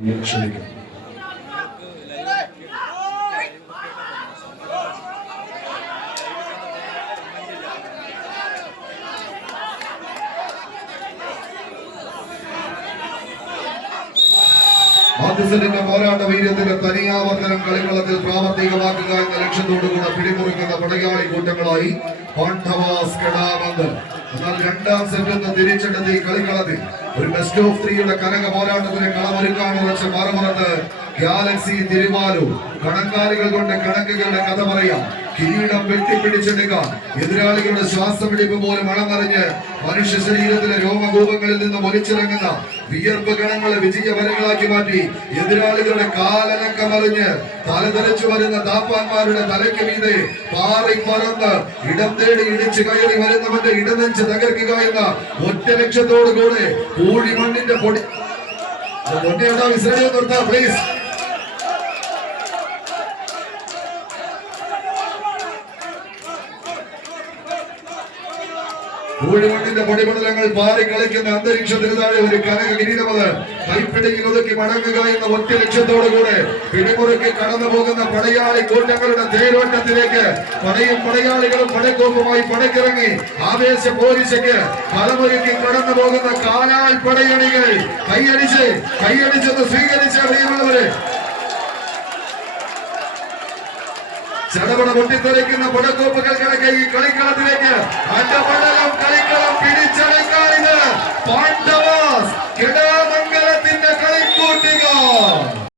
ക്ഷണിക്കുന്നു. മധ്യസ്ഥന്റെ പോരാട്ട വീര്യത്തിന്റെ തനിയാവർത്തനം കളിക്കളത്തിൽ പ്രാവർത്തികമാക്കുക എന്ന ലക്ഷ്യത്തോടുകൂടെ പിടിമുറുക്കുന്ന പടയാളി കൂട്ടങ്ങളായി പാണ്ഡവാസ് കെടാമന്ത്. എന്നാൽ രണ്ടാം സെറ്റ് തിരിച്ചെടുത്ത് ഈ കളിക്കളത്തിൽ ഒരു ബെസ്റ്റ് ഓഫ് 3 കനക പോരാട്ടത്തിന് കളമൊരുക്കാനുറച്ച മറുപുറത്ത് ഗാലക്സി തിരുവാലൂർ. കണക്കാലികൾ കൊണ്ട് കണക്കുകളുടെ കഥ പറയാം. കിരീടം വെട്ടിപ്പിടിച്ചെടുക്കാൻ എതിരാളികളുടെ ശ്വാസപിടിപ്പ് പോലും അളന്നറിഞ്ഞ് മനുഷ്യ ശരീരത്തിലെ രോമകൂപങ്ങളിൽ നിന്നും ഒലിച്ചിറങ്ങുന്ന വിയർപ്പ് കണങ്ങളെ വിജയവരങ്ങളാക്കി മാറ്റി എതിരാളികളുടെ കാലനക്കമറിഞ്ഞ് തലതെറിച്ചു വരുന്ന താപ്പാന്മാരുടെ തലയ്ക്ക് മീതെ പാറി പറന്ന് ഇടം തേടി ഇടിച്ചു കയറി വരുന്നവന്റെ ഇടനെഞ്ച് തകർക്കുക എന്ന ഒറ്റ ലക്ഷ്യത്തോടു കൂടെ പൂഴിമണ്ണിന്റെ പൊടി വിശ്രമം നിർത്താം പ്ലീസ്. ൂഴിമണ്ണിന്റെ പൊടിപടലങ്ങൾ പാറി കളിക്കുന്ന അന്തരീക്ഷത്തിന് താഴെ ഒരു കനക കിരീടമത് കൈപ്പിടിയിൽ ഒതുക്കി മടങ്ങുക എന്ന ഒറ്റ ലക്ഷ്യത്തോടുകൂടെ പിടിമുറുക്കി കടന്നു പോകുന്ന പടയാളി കൂട്ടങ്ങളുടെ തേരോട്ടത്തിലേക്ക് പടയും പടയാളികളും പടക്കോപ്പുമായി പടക്കിറങ്ങി ആവേശ പോലീസയ്ക്ക് കളമൊരുക്കി കടന്നു പോകുന്ന കാലാൽ പടയണികൾ കൈയടിച്ചെന്ന് സ്വീകരിച്ച പ്രിയമുള്ളവരെ, ചടപട പൊട്ടിത്തെറിക്കുന്ന പടക്കോപ്പുകൾ കിടക്കെ ഈ കളിക്കളത്തിലേക്ക് അറ്റപടലം കളിക്കളം പിടിച്ചെടുക്കാൻ ഇത് പാണ്ഡവ